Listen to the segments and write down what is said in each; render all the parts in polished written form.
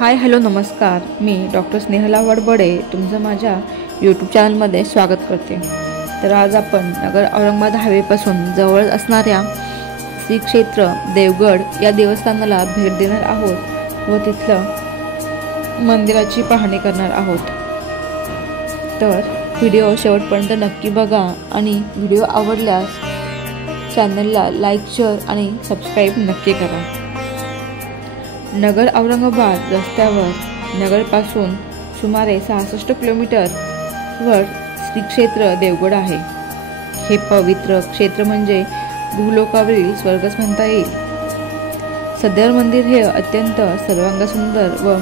Hi hello नमस्कार, मी doctor Snehala वडबडे तुमचं माझ्या यूट्यूब चॅनलमध्ये स्वागत करते। तर आज आपण नगर औरंगाबाद हायवेपासून जवळ असणाऱ्या श्री क्षेत्र देवगड या देवस्थानाला भेट देणार आहोत व तिथलं मंदिराची पाहणी करणार आहोत। तर व्हिडिओ शेवटपर्यंत नक्की बघा आणि व्हिडिओ आवडल्यास चॅनलला लाईक, शेअर आणि सबस्क्राइब नक्की करा। नगर औरंगाबाद रस्त्यावर नगरपासून सुमारे 66 किलोमीटरवर श्री क्षेत्र देवगड आहे। हे पवित्र क्षेत्र म्हणजे भूलोकावरील स्वर्गच म्हणता येईल। सदर मंदिर हे अत्यंत सर्वांग सुंदर व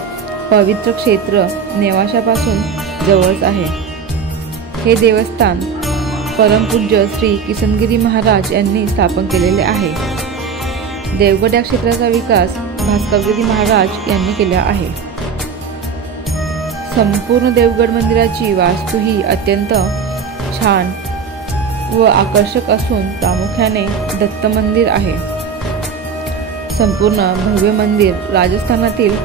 पवित्र क्षेत्र नेवाशापासून जवळच आहे। हे देवस्थान परमपूज्य श्री किसनगिरी महाराज यांनी स्थापन केलेले आहे। देवगड या क्षेत्राचा विकास भास्करगिरी महाराज यांनी केला आहे। संपूर्ण देवगड मंदिराची वास्तू ही अत्यंत छान व आकर्षक असून प्रामुख्याने दत्त मंदिर आहे। संपूर्ण भव्य मंदिर राजस्थानातील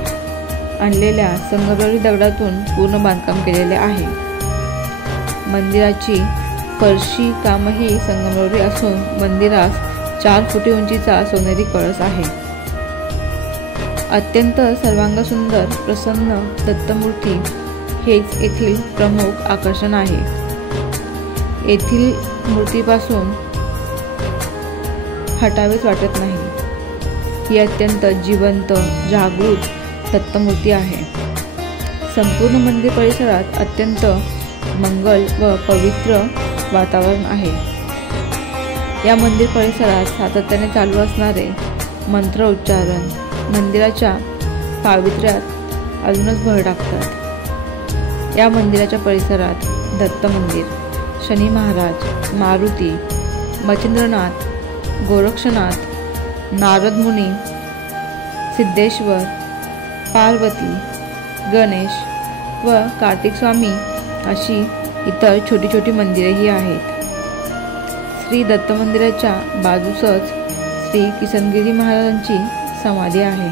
आणलेल्या संगमरवरी दगडातून पूर्ण बांधकाम केलेले आहे। मंदिराची फरशी कामही संगमरवरी असून मंदिरास 4 फुटी उंचीचा सोनेरी कळस आहे। अत्यंत सर्वांग सुंदर प्रसन्न दत्तमूर्ती हेच येथील प्रमुख आकर्षण आहे। येथील मूर्तीपासून हटावेच वाटत नाही। ही अत्यंत जिवंत जागृत दत्तमूर्ती आहे। संपूर्ण मंदिर परिसरात अत्यंत मंगल व पवित्र वातावरण आहे। या मंदिर परिसरात सातत्याने चालू असणारे मंत्र उच्चारण मंदिराच्या पावित्र्यात अजूनच भर टाकतात। या मंदिराच्या परिसरात दत्त मंदिर, शनी महाराज, मारुती, मच्छिंद्रनाथ, गोरक्षनाथ, नारद मुनी, सिद्धेश्वर, पार्वती, गणेश व कार्तिक स्वामी अशी इतर छोटी छोटी मंदिरेही आहेत। श्री दत्त मंदिराच्या बाजूसच श्री किसनगिरी महाराजांची समाधी आहे।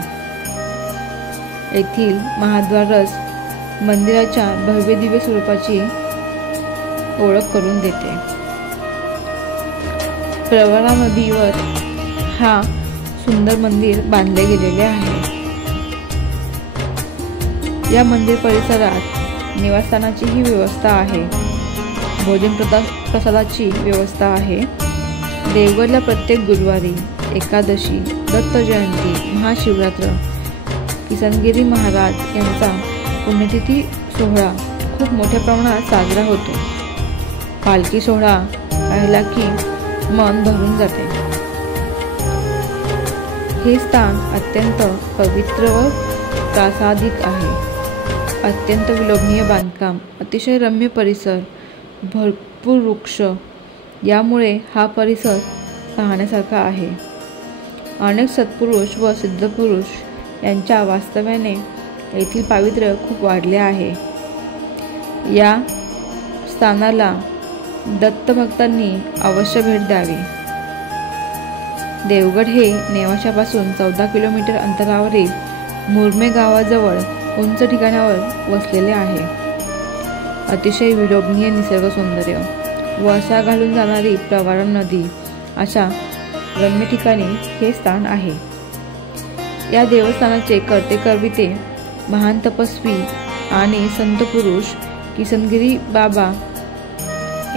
येथील महाद्वारच मंदिराच्या भव्य दिव्य स्वरूपाची ओळख करून देते। प्रवरा नदीवर हा सुंदर मंदिर बांधले गेलेले आहे। या मंदिर परिसरात निवासस्थानाची ही व्यवस्था आहे। भोजन प्रसादाची व्यवस्था आहे। देवगडला प्रत्येक गुरुवारी, एकादशी, दत्त जयंती, महाशिवरात्र, किसनगिरी महाराज यांचा पुण्यतिथी सोहळा खूप मोठ्या प्रमाणात साजरा होतो। पालखी सोहळा पाहिला की मन भरून जाते। हे स्थान अत्यंत पवित्र व प्रासादिक आहे। अत्यंत विलोभनीय बांधकाम, अतिशय रम्य परिसर, भरपूर वृक्ष, यामुळे हा परिसर पाहण्यासारखा आहे। अनेक सत्पुरुष व सिद्धपुरुष यांच्या वास्तव्याने येथील पावित्र्य खूप वाढले आहे। या स्थानाला दत्त भक्तांनी अवश्य भेट द्यावी। देवगड हे नेवाशापासून 14 किलोमीटर अंतरावरील मुरमे गावाजवळ उंच ठिकाणावर वसलेले आहे। अतिशय विलोभनीय निसर्ग सौंदर्य, वळसा घालून जाणारी प्रवरा नदी अशा रम्य ठिकाणी हे स्थान आहे। या देवस्थानाचे कर्ते-करविते महान तपस्वी आणि संत पुरुष किसनगिरी बाबा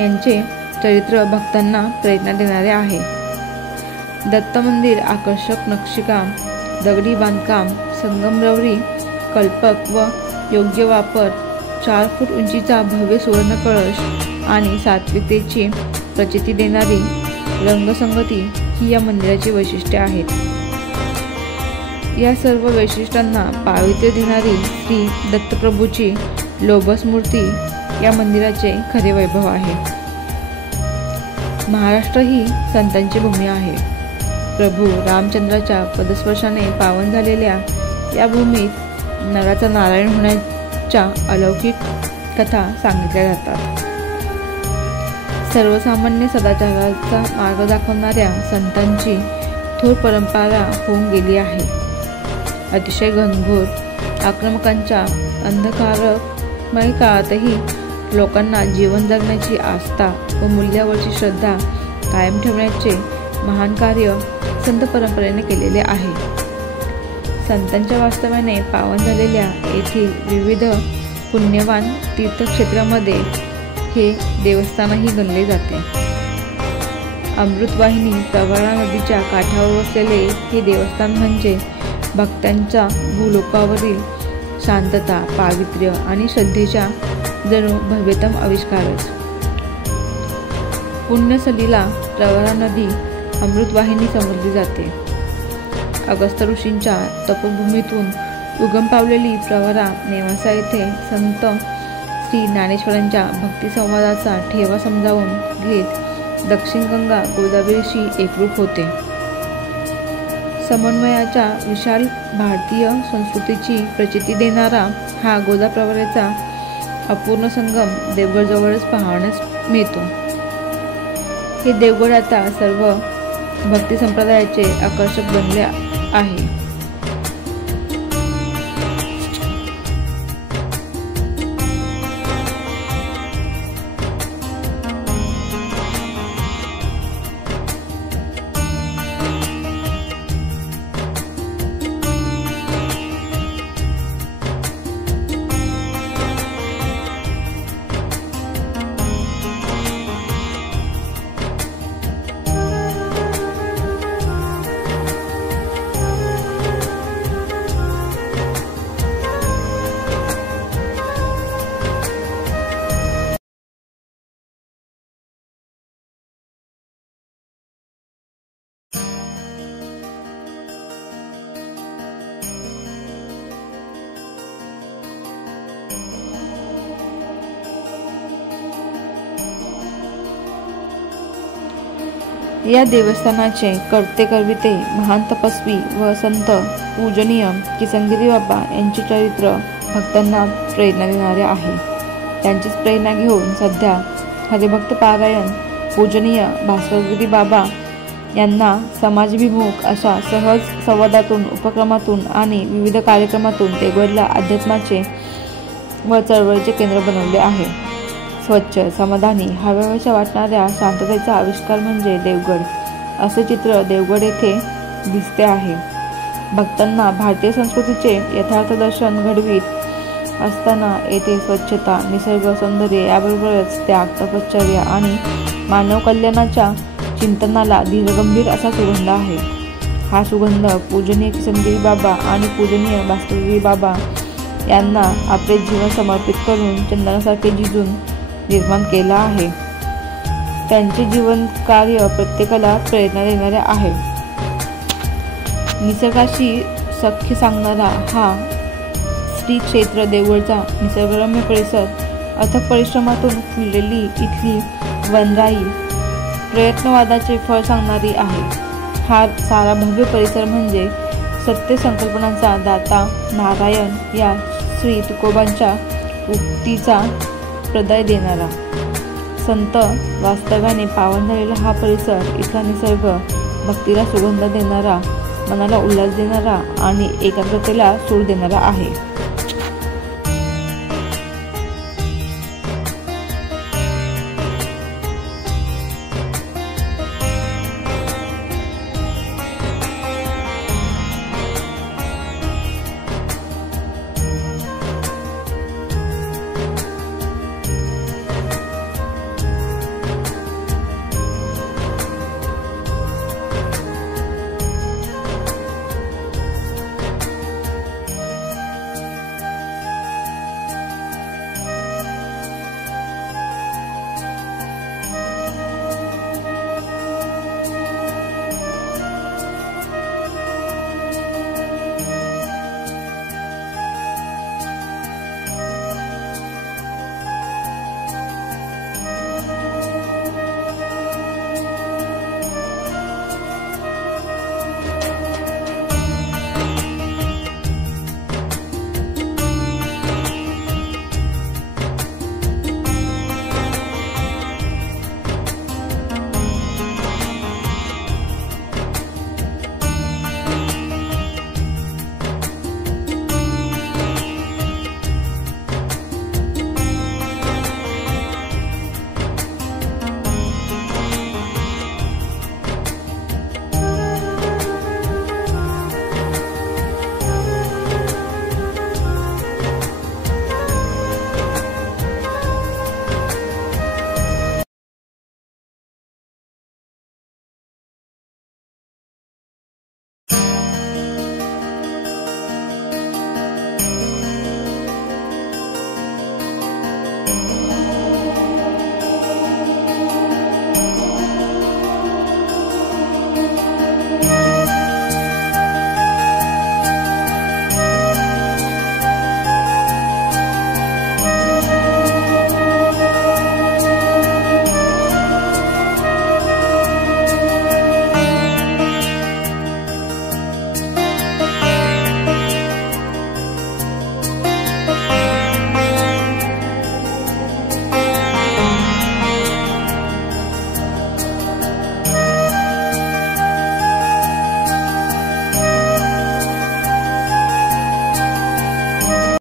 यांचे चरित्र भक्तांना प्रेरणा देणारे आहे। दत्त मंदिर आकर्षक नक्षीकाम, दगडी बांधकाम, संगमरवरी कल्पक व योग्य वापर, 4 फूट उंचीचा भव्य सुवर्ण कळश आणि सात्विकतेची प्रचिती देणारी रंगसंगती ही या मंदिराची वैशिष्ट्ये आहेत। या सर्व वैशिष्ट्यांना पावित्र्य देणारी श्री दत्तप्रभूची लोभस मूर्ती या मंदिराचे खरे वैभव आहे। महाराष्ट्र ही संतांची भूमी आहे। प्रभू रामचंद्राच्या पदस्पर्शाने पावन झालेल्या या भूमीत नराचा नारायण होण्याच्या अलौकिक कथा सांगितल्या जातात। सर्वसामान्य सदाचाराचा मार्ग दाखवणाऱ्या संतांची थोर परंपरा होऊन गेली आहे। अतिशय घनघोर आक्रमकांच्या अंधकारमय काळातही लोकांना जीवन जगण्याची आस्था व मूल्यावरची श्रद्धा कायम ठेवण्याचे महान कार्य संत परंपरेने केलेले आहे। संतांच्या वास्तव्याने पावन झालेल्या येथील विविध पुण्यवान तीर्थक्षेत्रामध्ये हे देवस्थानही गणले जाते। अमृतवाहिनी प्रवरा नदीच्या काठावर वसलेले हे देवस्थान म्हणजे भक्तांच्या भूलोकावरील शांतता, पावित्र्य आणि श्रद्धेच्या जणू भव्यतम आविष्कारच। पुण्यसलीला प्रवरा नदी अमृतवाहिनी समजली जाते। अगस्त्य ऋषींच्या तपोभूमीतून उगम पावलेली प्रवरा नेवासा येथे संत श्री ज्ञानेश्वरांच्या भक्तिसंवादाचा ठेवा समजावून घेत दक्षिण गंगा गोदावरीशी एकरूप होते। समन्वयाच्या विशाल भारतीय संस्कृतीची प्रचिती देणारा हा गोदा प्रवरेचा अपूर्ण संगम देवगडजवळच पाहण्यास मिळतो। हे देवगड आता सर्व भक्ती संप्रदायाचे आकर्षक बनले आहे। या देवस्थानाचे कर्ते करविते महान तपस्वी व संत पूजनीय किसनगिरी बाबा यांचे चरित्र भक्तांना प्रेरणा देणारे आहे। त्यांचीच प्रेरणा घेऊन सध्या हरिभक्त पारायण पूजनीय भास्करगिरी बाबा यांना समाजभिमुख अशा सहज संवादातून, उपक्रमातून आणि विविध कार्यक्रमातून देवगडला अध्यात्माचे व चळवळीचे केंद्र बनवले आहे। स्वच्छ, समाधानी, हव्याहव्याशा वाटणाऱ्या शांततेचा आविष्कार म्हणजे देवगड असे चित्र देवगड येथे दिसते आहे। भक्तांना भारतीय संस्कृतीचे यथार्थ दर्शन घडवीत असताना येथे स्वच्छता, निसर्ग सौंदर्य याबरोबरच त्याग, तपश्चर्या आणि मानव कल्याणाच्या चिंतनाला धीरगंभीर असा सुगंध आहे। हा सुगंध पूजनीय किसनगिरी बाबा आणि पूजनीय भास्करगिरी बाबा यांना आपले जीवन समर्पित करून चंदनासारखे झिजून निर्माण केला आहे। त्यांचे जीवन कार्य प्रत्येकाला प्रेरणा देणारे आहे। निसर्गाशी सख्य सांगणारा हा श्री क्षेत्र देवगडचा निसर्गरम्य परिसर, अथक परिश्रमातून फुललेली इथली वनराई प्रयत्नवादाचे फळ सांगणारी आहे। हा सारा भव्य परिसर म्हणजे सत्य संकल्पनांचा दाता नारायण या श्री तुकोबांच्या उक्तीचा प्रदय देणारा, संत वास्तव्याने पावन झालेला हा परिसर, इथला निसर्ग भक्तीला सुगंध देणारा, मनाला उल्हास देणारा आणि एकाग्रतेला सूर देणारा आहे।